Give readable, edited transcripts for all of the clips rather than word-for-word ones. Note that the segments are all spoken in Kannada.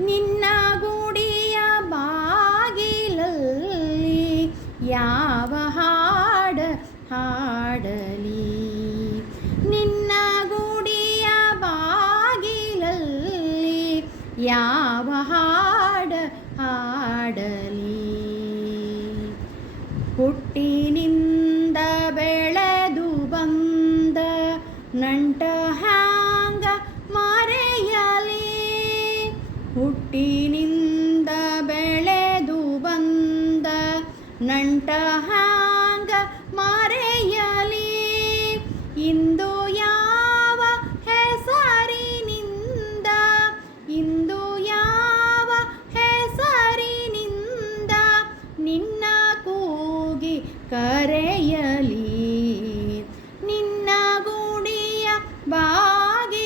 ನಿನ್ನ ಗುಡಿಯ ಬಾಗಿಲಲ್ಲಿ ಯಾವ ಹಾಡ ಹಾಡಲಿ. ನಿನ್ನ ಗುಡಿಯ ಬಾಗಿಲಲ್ಲಿ ಯಾವ ಹಾಡ ಹಾಡಲಿ. ಹುಟ್ಟಿನಿಂದ ಬೆಳೆದು ಬಂದ ನಂಟ ಹ್ಯಾಂಗ ಮರೆಯಲಿ. ಹುಟ್ಟಿನಿಂದ ಬೆಳೆದು ಬಂದ ನಂಟ ಹ್ಯಾಂಗ ಮರೆಯಲಿ. ಇಂದು ಯಾವ ಹೆಸರಿನಿಂದ, ಇಂದು ಯಾವ ಹೆಸರಿನಿಂದ ನಿನ್ನ ಕೂಗಿ ಕರೆಯಲಿ. ನಿನ್ನ ಗುಡಿಯ ಬಾಗಿಲಲ್ಲಿ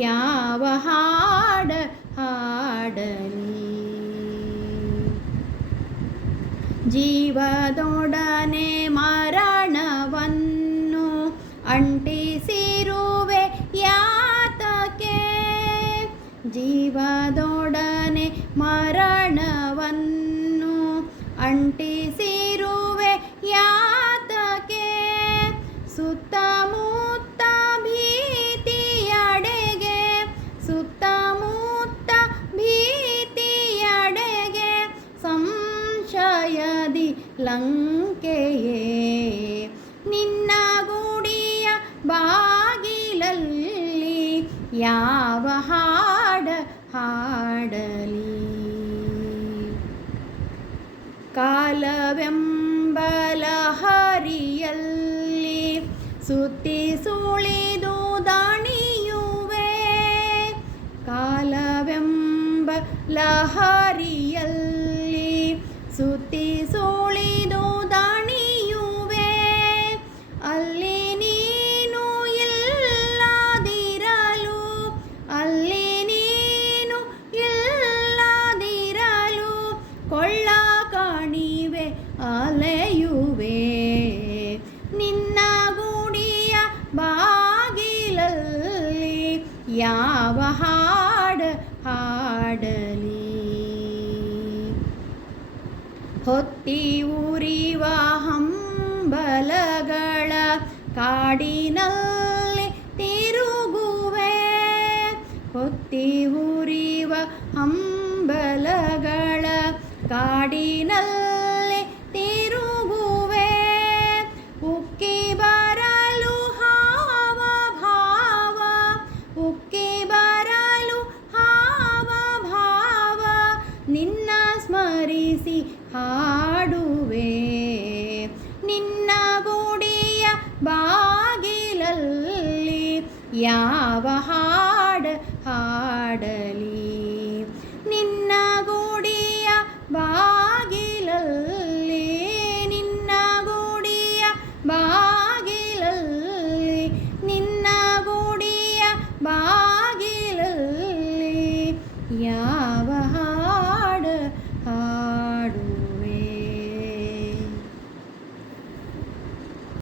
ಯಾವ ಹಾಡ ಹಾಡಲಿ. ಜೀವದೊಡನೆ ಮರಣವನ್ನು ಅಂಟಿಸಿರುವೆ ಯಾತಕೆ. ಜೀವದೊಡನೆ ಮರಣವನ್ನು ಅಂಟಿಸಿರುವೆ ಯಾತಕೆ. ಸುತ್ತಮುತ್ತ ಭೀತಿಯಡೆಗೆ, ಸುತ್ತಮುತ್ತ ಭೀತಿಯಡೆಗೆ ಸಂಶಯದಿ ಲಂಕೆಯೇ. ನಿನ್ನ ಗುಡಿಯ ಬಾಗಿಲಲ್ಲಿ ಯಾವ ಹಾಡ ಹಾಡಲಿ. ಕಾಲವೆಂಬಲ ಹರಿಯಲ್ಲಿ ಸುತ್ತಿ ಸುಳಿದು ದಣಿಯುವೆ. ಕಾಲವೆಂಬ ಲಹರಿಯಲ್ಲಿ ಸುತ್ತಿ ಸುಳಿದು ದಣಿಯುವೆ. ಅಲ್ಲಿ ನೀನು ಇಲ್ಲದಿರಲು, ಅಲ್ಲಿ ನೀನು ಇಲ್ಲದಿರಲು ಕೊಳ್ಳ ಕಾಣಿವೆ ಅಲೆಯುವೆ. ನಿನ್ನ ಗುಡಿಯ ಬಾಗಿಲಲ್ಲಿ ಯಾವ ಹಾಡ ಹಾಡಲಿ. ಹೊತ್ತಿ ಉರಿವ ಹಂಬಲಗಳ ಕಾಡಿನಲ್ಲಿ ತಿರುಗುವೆ. ಹೊತ್ತಿ ಉರಿವ ಹಂಬಲಗಳ ಕಾಡಿನಲ್ಲಿ ತಿರುಗುವೆ. ಉಕ್ಕಿ ಬರಲು ಹಾವ ಭಾವ, ಉಕ್ಕಿ ಬರಲು ಹಾವ ಭಾವ ನಿನ್ನ ಸ್ಮರಿಸಿ ಹಾಡುವೆ. ನಿನ್ನ ಗುಡಿಯ ಬಾಗಿಲಲ್ಲಿ ಯಾವ ಹಾಡ ಹಾಡಲಿ.